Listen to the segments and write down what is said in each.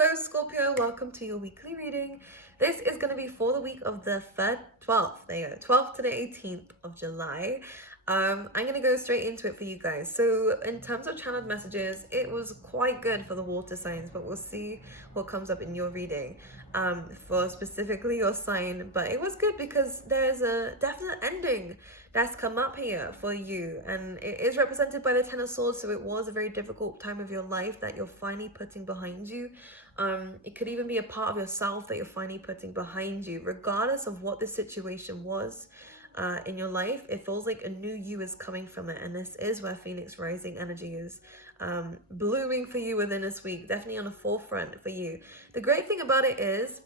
Hello Scorpio, welcome to your weekly reading. This is going to be for the week of the 12th, there you go, 12th to the 18th of July. I'm going to go straight into it for you guys. So in terms of channeled messages, it was quite good for the water signs, but we'll see what comes up in your reading for specifically your sign. But it was good because there's a definite ending that's come up here for you, and it is represented by the Ten of Swords. So it was a very difficult time of your life that you're finally putting behind you. It could even be a part of yourself that you're finally putting behind you, regardless of what the situation was in your life. It feels like a new you is coming from it, and this is where Phoenix rising energy is blooming for you within this week, definitely on the forefront for you. The great thing about it is,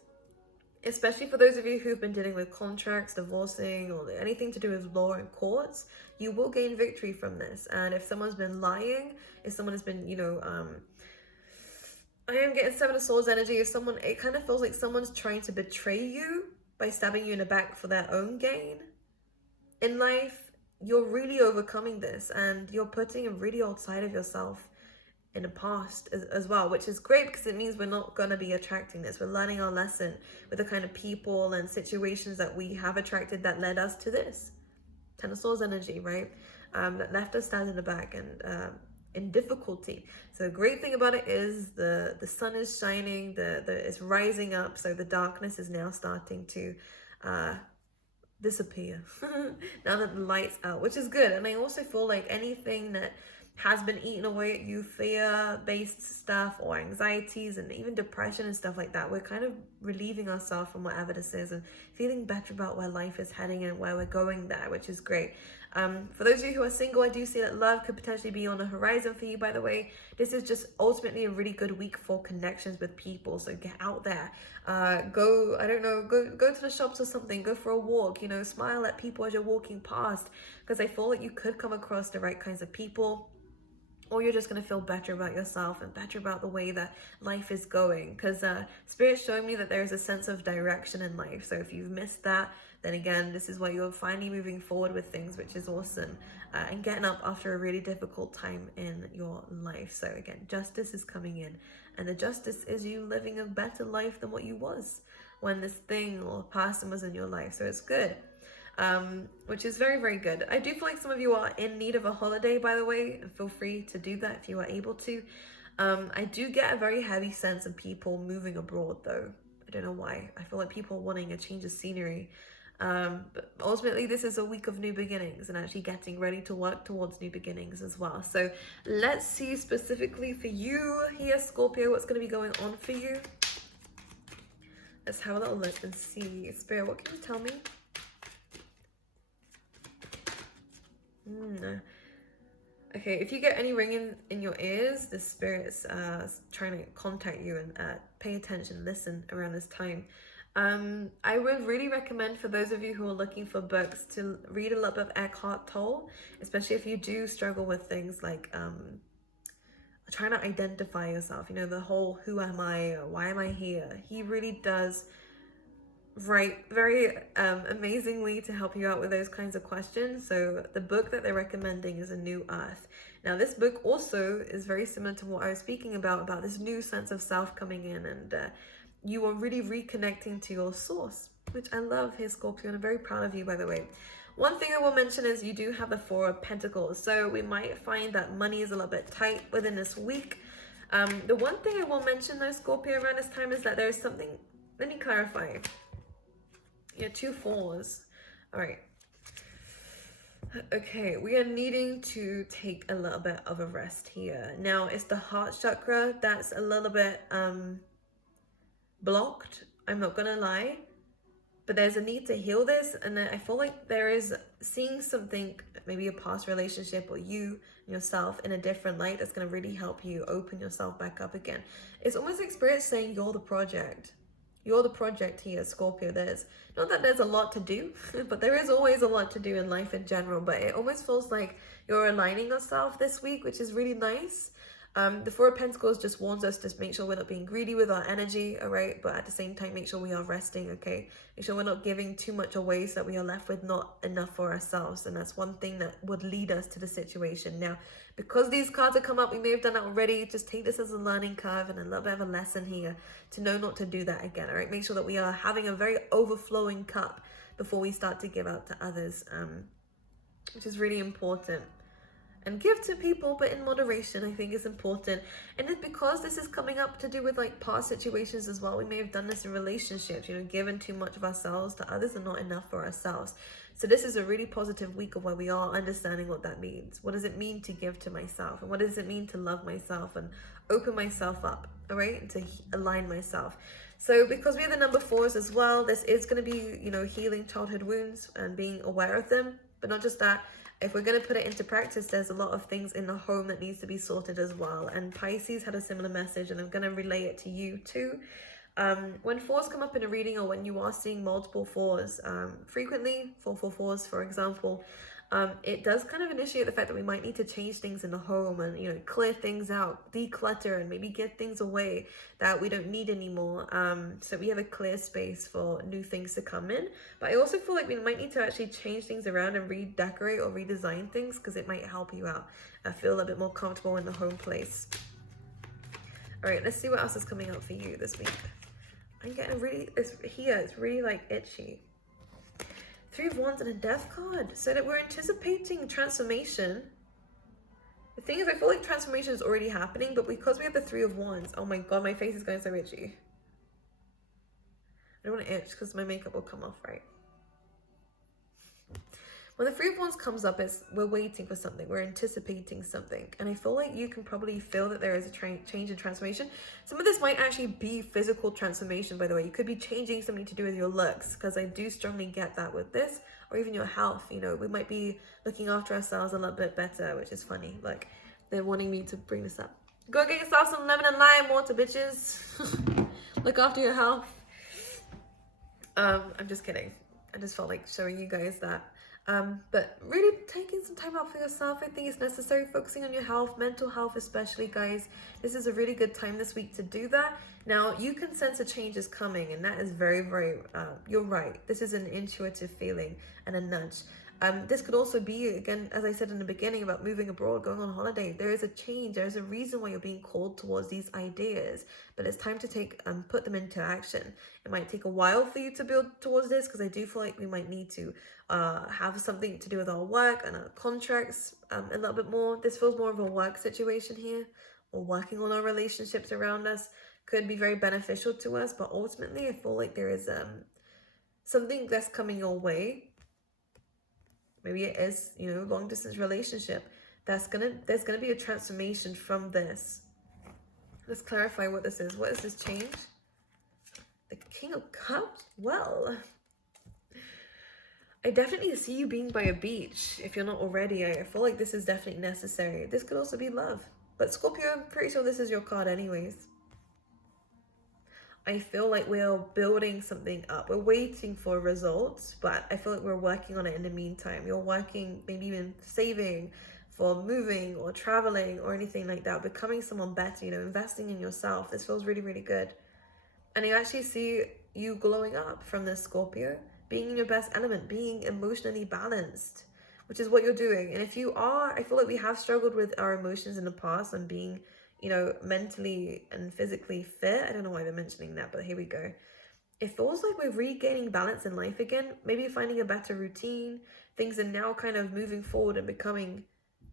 especially for those of you who've been dealing with contracts, divorcing, or anything to do with law and courts, you will gain victory from this. And if someone's been lying, if someone has been, I am getting Seven of Swords energy. If someone, it kind of feels like someone's trying to betray you by stabbing you in the back for their own gain in life, you're really overcoming this, and you're putting a really old side of yourself in the past as well, which is great because it means we're not going to be attracting this. We're learning our lesson with the kind of people and situations that we have attracted that led us to this. Ten of Swords energy, right? That left us standing in the back and in difficulty. So the great thing about it is the sun is shining, it's rising up, so the darkness is now starting to disappear now that the light's out, which is good. And I also feel like anything that has been eating away at you, fear-based stuff or anxieties and even depression and stuff like that, we're kind of relieving ourselves from whatever this is and feeling better about where life is heading and where we're going there, which is great. For those of you who are single, I do see that love could potentially be on the horizon for you, by the way. This is just ultimately a really good week for connections with people, so get out there. Go to the shops or something, go for a walk, smile at people as you're walking past, because I feel like you could come across the right kinds of people, or you're just going to feel better about yourself and better about the way that life is going, because Spirit's showing me that there's a sense of direction in life. So if you've missed that, then again, this is where you're finally moving forward with things, which is awesome, and getting up after a really difficult time in your life. So again, justice is coming in, and the justice is you living a better life than what you was when this thing or person was in your life. So it's good. Which is very, very good. I do feel like some of you are in need of a holiday, by the way, and feel free to do that if you are able to. I do get a very heavy sense of people moving abroad, though. I don't know why. I feel like people wanting a change of scenery. But ultimately, this is a week of new beginnings and actually getting ready to work towards new beginnings as well. So let's see specifically for you here, Scorpio, what's going to be going on for you. Let's have a little look and see. Spirit, what can you tell me? Okay, if you get any ringing in your ears, the Spirit's trying to contact you, and pay attention, listen around this time. I would really recommend for those of you who are looking for books to read a little bit of Eckhart Tolle, especially if you do struggle with things like trying to identify yourself, the whole who am I, or why am I here. He really does write very amazingly to help you out with those kinds of questions. So the book that they're recommending is A New Earth. Now this book also is very similar to what I was speaking about this new sense of self coming in, and you are really reconnecting to your source, which I love here, Scorpio, and I'm very proud of you, by the way. One thing I will mention is you do have the Four of Pentacles, so we might find that money is a little bit tight within this week. The one thing I will mention though, Scorpio, around this time is that there's something, let me clarify. Yeah, 2 fours. All right. Okay, we are needing to take a little bit of a rest here. Now, it's the heart chakra that's a little bit blocked. I'm not gonna lie, but there's a need to heal this, and I feel like there is seeing something, maybe a past relationship or you yourself in a different light that's gonna really help you open yourself back up again. It's almost like Spirit saying you're the project. You're the project here, Scorpio. There's not that there's a lot to do, but there is always a lot to do in life in general. But it almost feels like you're aligning yourself this week, which is really nice. The Four of Pentacles just warns us to make sure we're not being greedy with our energy, all right? But at the same time, make sure we are resting, okay? Make sure we're not giving too much away so that we are left with not enough for ourselves. And that's one thing that would lead us to the situation. Now, because these cards have come up, we may have done that already. Just take this as a learning curve and a little bit of a lesson here to know not to do that again, all right? Make sure that we are having a very overflowing cup before we start to give out to others, which is really important. And give to people, but in moderation, I think is important. And it's because this is coming up to do with like past situations as well. We may have done this in relationships, you know, given too much of ourselves to others and not enough for ourselves. So this is a really positive week of where we are understanding what that means. What does it mean to give to myself? And what does it mean to love myself and open myself up, all right? And to align myself. So because we have the number 4s as well, this is going to be, you know, healing childhood wounds and being aware of them. But not just that. If we're going to put it into practice, there's a lot of things in the home that needs to be sorted as well. And Pisces had a similar message, and I'm going to relay it to you too. When 4s come up in a reading, or when you are seeing multiple 4s, frequently, 444s, for example, it does kind of initiate the fact that we might need to change things in the home and, you know, clear things out, declutter, and maybe get things away that we don't need anymore. So we have a clear space for new things to come in. But I also feel like we might need to actually change things around and redecorate or redesign things, because it might help you out. I feel a bit more comfortable in the home place. All right, let's see what else is coming up for you this week. I'm getting really, it's really like itchy. 3 of Wands and a Death card. So that we're anticipating transformation. The thing is, I feel like transformation is already happening, but because we have the 3 of Wands, oh my god, my face is going so itchy. I don't want to itch because my makeup will come off, right? When the 3 of Wands comes up, we're waiting for something. We're anticipating something. And I feel like you can probably feel that there is a change and transformation. Some of this might actually be physical transformation, by the way. You could be changing something to do with your looks, because I do strongly get that with this. Or even your health. You know, we might be looking after ourselves a little bit better, which is funny. Like, they're wanting me to bring this up. Go get yourself some lemon and lime water, bitches. Look after your health. I'm just kidding. I just felt like showing you guys that. But really taking some time out for yourself, I think is necessary. Focusing on your health, mental health especially, guys. This is a really good time this week to do that. Now, you can sense a change is coming, and that is very, very, you're right. This is an intuitive feeling and a nudge. This could also be, again, as I said in the beginning, about moving abroad, going on holiday. There is a change. There is a reason why you're being called towards these ideas, but it's time to put them into action. It might take a while for you to build towards this, because I do feel like we might need to have something to do with our work and our contracts a little bit more. This feels more of a work situation here, or working on our relationships around us could be very beneficial to us, but ultimately I feel like there is something that's coming your way. Maybe it is, you know, long distance relationship. There's gonna be a transformation from this. Let's clarify what this is. What is this change? The King of Cups? Well, I definitely see you being by a beach. If you're not already, I feel like this is definitely necessary. This could also be love. But Scorpio, I'm pretty sure this is your card anyways. I feel like we're building something up. We're waiting for results, but I feel like we're working on it in the meantime. You're working, maybe even saving for moving or traveling or anything like that, becoming someone better, you know, investing in yourself. This feels really, really good. And I actually see you glowing up from this, Scorpio, being in your best element, being emotionally balanced, which is what you're doing. And if you are, I feel like we have struggled with our emotions in the past and being, you know, mentally and physically fit. I don't know why they're mentioning that, but here we go. It feels like we're regaining balance in life again, maybe finding a better routine. Things are now kind of moving forward and becoming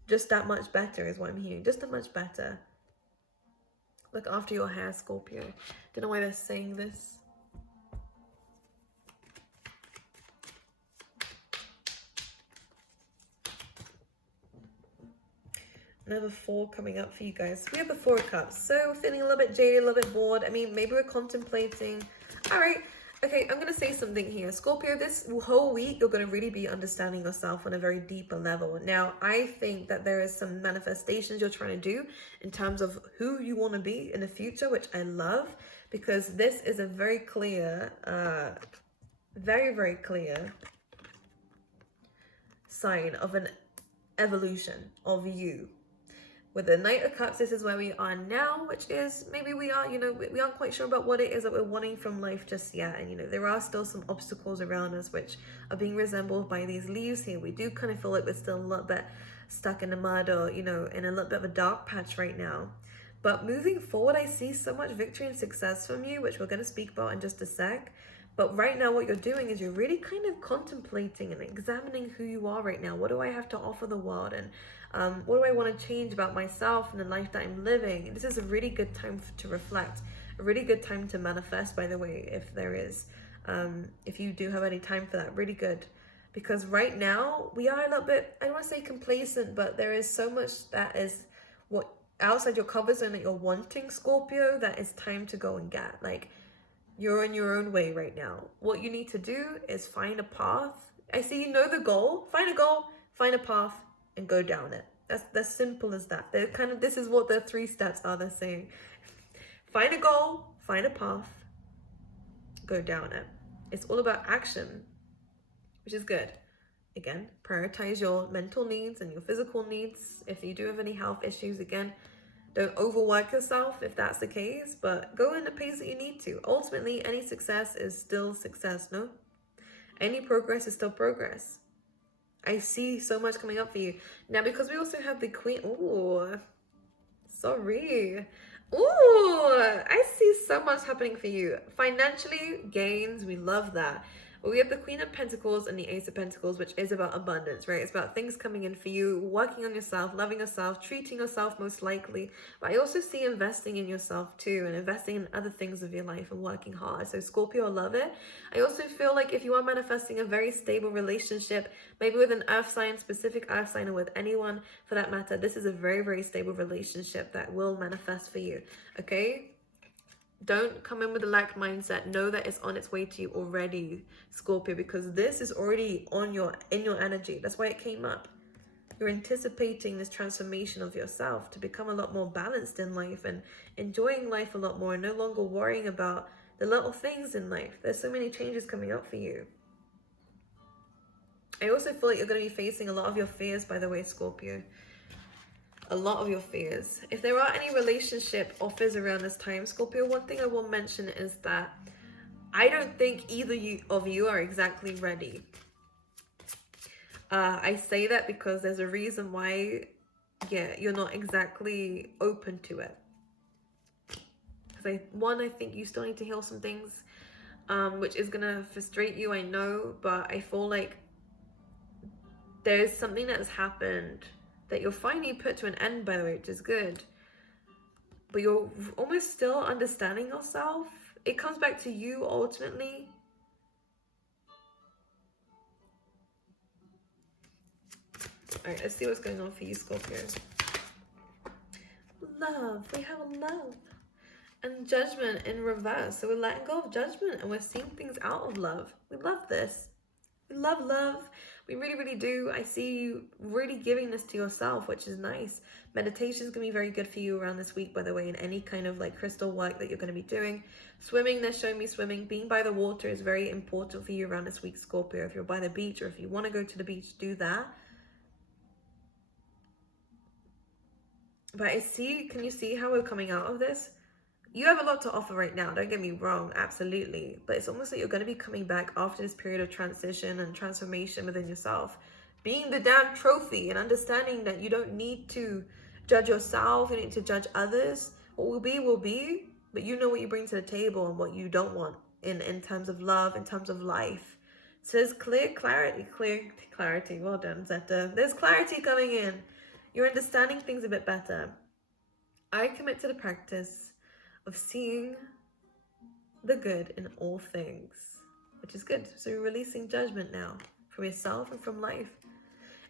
just that much better is what I'm hearing. Just that much better. Look after your hair, Scorpio. Don't know why they're saying this. Another 4 coming up for you guys. We have the 4 of Cups. So we're feeling a little bit jaded, a little bit bored. I mean, maybe we're contemplating. All right. Okay, I'm going to say something here. Scorpio, this whole week, you're going to really be understanding yourself on a very deeper level. Now, I think that there is some manifestations you're trying to do in terms of who you want to be in the future, which I love, because this is a very clear, very, very clear sign of an evolution of you. With the Knight of Cups, this is where we are now, which is maybe we are, we aren't quite sure about what it is that we're wanting from life just yet. And, there are still some obstacles around us which are being resembled by these leaves here. We do kind of feel like we're still a little bit stuck in the mud or, in a little bit of a dark patch right now. But moving forward, I see so much victory and success from you, which we're going to speak about in just a sec. But right now, what you're doing is you're really kind of contemplating and examining who you are right now. What do I have to offer the world? And what do I want to change about myself and the life that I'm living? This is a really good time to reflect, a really good time to manifest, by the way, if there is. If you do have any time for that, really good. Because right now, we are a little bit, I don't want to say complacent, but there is so much that is what outside your comfort zone that you're wanting, Scorpio, that it's time to go and get. Like, you're in your own way right now. What you need to do is find a path. I see you know the goal. Find a goal, find a path, and go down it. That's simple as that. They're kind of, this is what the 3 steps are. They're saying, find a goal, find a path, go down it. It's all about action, which is good. Again, prioritize your mental needs and your physical needs. If you do have any health issues, again, don't overwork yourself if that's the case, but go in the pace that you need to. Ultimately, any success is still success, no? Any progress is still progress. I see so much coming up for you. Now, because we also have the Queen. Ooh, sorry. Ooh, I see so much happening for you. Financially, gains, we love that. But we have the Queen of Pentacles and the Ace of Pentacles, which is about abundance, right? It's about things coming in for you, working on yourself, loving yourself, treating yourself most likely. But I also see investing in yourself too, and investing in other things of your life and working hard. So Scorpio, I love it. I also feel like if you are manifesting a very stable relationship, maybe with an earth sign, specific earth sign, or with anyone for that matter, this is a very, very stable relationship that will manifest for you, okay? Don't come in with a lack mindset. Know that it's on its way to you already, Scorpio, because this is already in your energy. That's why it came up. You're anticipating this transformation of yourself to become a lot more balanced in life and enjoying life a lot more and no longer worrying about the little things in life. There's so many changes coming up for you. I also feel like you're going to be facing a lot of your fears, by the way, Scorpio. A lot of your fears. If there are any relationship offers around this time, Scorpio, one thing I will mention is that I don't think either of you are exactly ready. I say that because there's a reason why, you're not exactly open to it. Because I think you still need to heal some things, which is going to frustrate you, I know, but I feel like there's something that has happened that you're finally put to an end, by the way, which is good. But you're almost still understanding yourself. It comes back to you ultimately. All right, let's see what's going on for you, Scorpio. Love. We have love. And judgment in reverse. So we're letting go of judgment and we're seeing things out of love. We love this. We love love. We really, really do. I see you really giving this to yourself, which is nice. Meditation is going to be very good for you around this week, by the way, in any kind of like crystal work that you're going to be doing. Swimming, they're showing me swimming. Being by the water is very important for you around this week, Scorpio. If you're by the beach or if you want to go to the beach, do that. But can you see how we're coming out of this? You have a lot to offer right now, don't get me wrong, absolutely. But it's almost like you're going to be coming back after this period of transition and transformation within yourself. Being the damn trophy and understanding that you don't need to judge yourself, you need to judge others. What will be, but you know what you bring to the table and what you don't want in terms of love, in terms of life. So there's clear clarity. Well done, Zeta. There's clarity coming in. You're understanding things a bit better. I commit to the practice of seeing the good in all things, which is good. So you're releasing judgment now from yourself and from life.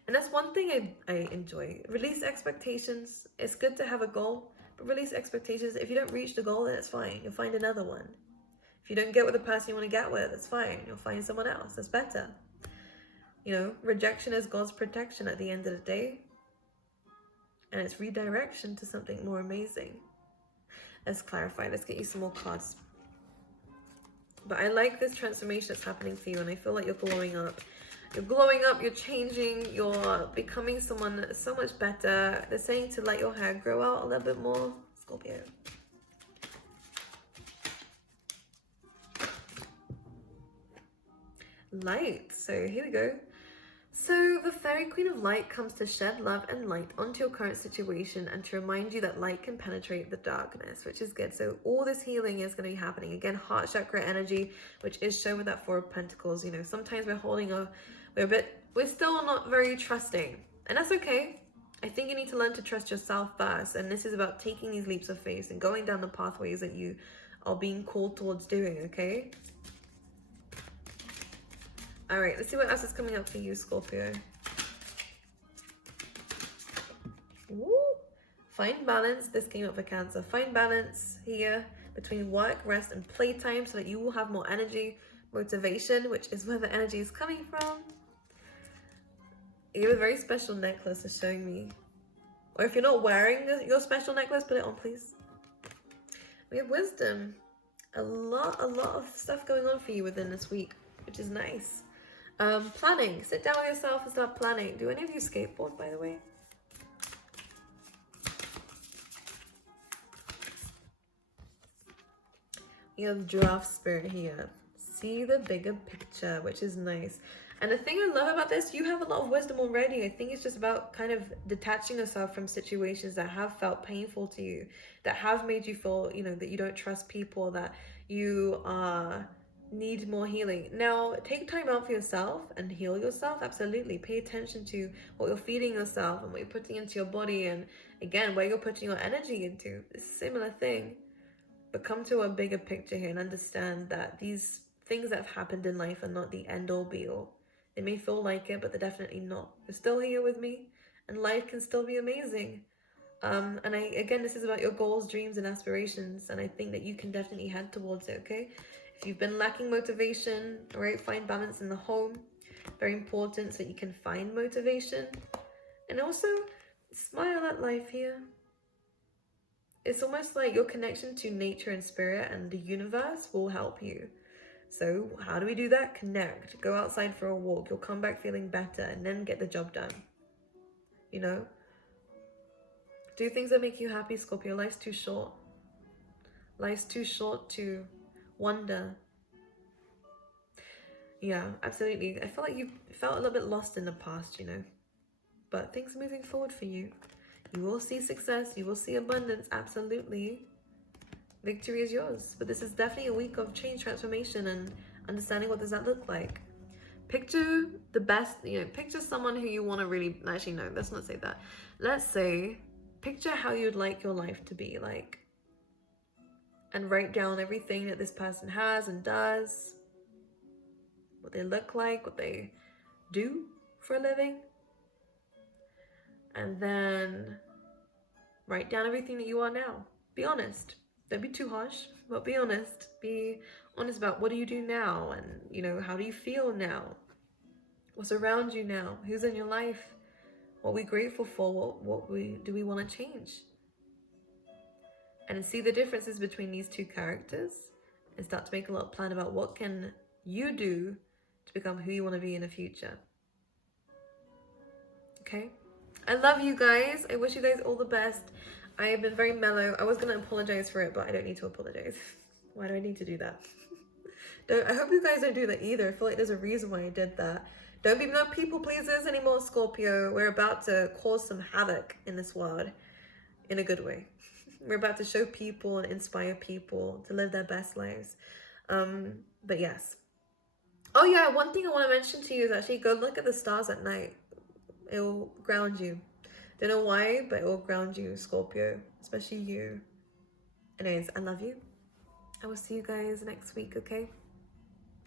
And that's one thing I enjoy. Release expectations. It's good to have a goal, but release expectations. If you don't reach the goal, then it's fine. You'll find another one. If you don't get with the person you want to get with, that's fine. You'll find someone else that's better. Rejection is God's protection at the end of the day. And it's redirection to something more amazing. Let's clarify. Let's get you some more cards. But I like this transformation that's happening for you, and I feel like you're glowing up. You're glowing up, you're changing, you're becoming someone so much better. They're saying to let your hair grow out a little bit more, Scorpio. Light. So here we go. So the Fairy Queen of Light comes to shed love and light onto your current situation and to remind you that light can penetrate the darkness, which is good. So all this healing is going to be happening. Again, heart chakra energy, which is shown with that Four of Pentacles. You know, sometimes we're still not very trusting, and that's okay. I think you need to learn to trust yourself first, and this is about taking these leaps of faith and going down the pathways that you are being called towards doing, okay? All right, let's see what else is coming up for you, Scorpio. Woo! Find balance. This came up for Cancer. Find balance here between work, rest, and playtime so that you will have more energy, motivation, which is where the energy is coming from. You have a very special necklace is showing me. Or if you're not wearing your special necklace, put it on, please. We have wisdom. A lot of stuff going on for you within this week, which is nice. Planning. Sit down with yourself and start planning. Do any of you skateboard, by the way? You have Draft Spirit here. See the bigger picture, which is nice. And the thing I love about this, you have a lot of wisdom already. I think it's just about kind of detaching yourself from situations that have felt painful to you, that have made you feel, you know, that you don't trust people, that you need more healing. Now, take time out for yourself and heal yourself. Absolutely. Pay attention to what you're feeding yourself and what you're putting into your body, and again, where you're putting your energy into. It's a similar thing. But come to a bigger picture here and understand that these things that have happened in life are not the end-all be-all. They may feel like it, but they're definitely not. You're still here with me, and life can still be amazing. Again, this is about your goals, dreams, and aspirations, and I think that you can definitely head towards it, okay? If you've been lacking motivation, all right, find balance in the home. Very important so that you can find motivation. And also, smile at life here. It's almost like your connection to nature and spirit and the universe will help you. So how do we do that? Connect. Go outside for a walk. You'll come back feeling better and then get the job done. You know? Do things that make you happy, Scorpio. Life's too short. Life's too short to wonder. Yeah, absolutely. I feel like you felt a little bit lost in the past, you know. But things are moving forward for you. You will see success. You will see abundance. Absolutely. Victory is yours. But this is definitely a week of change, transformation, and understanding what does that look like. Picture the best, you know, picture someone who you want to really, actually no, let's not say that. Let's say, picture how you'd like your life to be like. And write down everything that this person has and does. What they look like, what they do for a living. And then write down everything that you are now. Be honest. Don't be too harsh, but be honest. Be honest about what do you do now, and you know, how do you feel now? What's around you now? Who's in your life? What are we grateful for? What do we want to change? And see the differences between these two characters and start to make a little plan about what can you do to become who you want to be in the future. Okay? I love you guys. I wish you guys all the best. I have been very mellow. I was going to apologize for it, but I don't need to apologize. Why do I need to do that? I hope you guys don't do that either. I feel like there's a reason why I did that. Don't be no people pleasers anymore, Scorpio. We're about to cause some havoc in this world in a good way. We're about to show people and inspire people to live their best lives. But yes. Oh yeah, one thing I want to mention to you is actually go look at the stars at night. It will ground you. Don't know why, but it will ground you, Scorpio. Especially you. Anyways, I love you. I will see you guys next week, okay?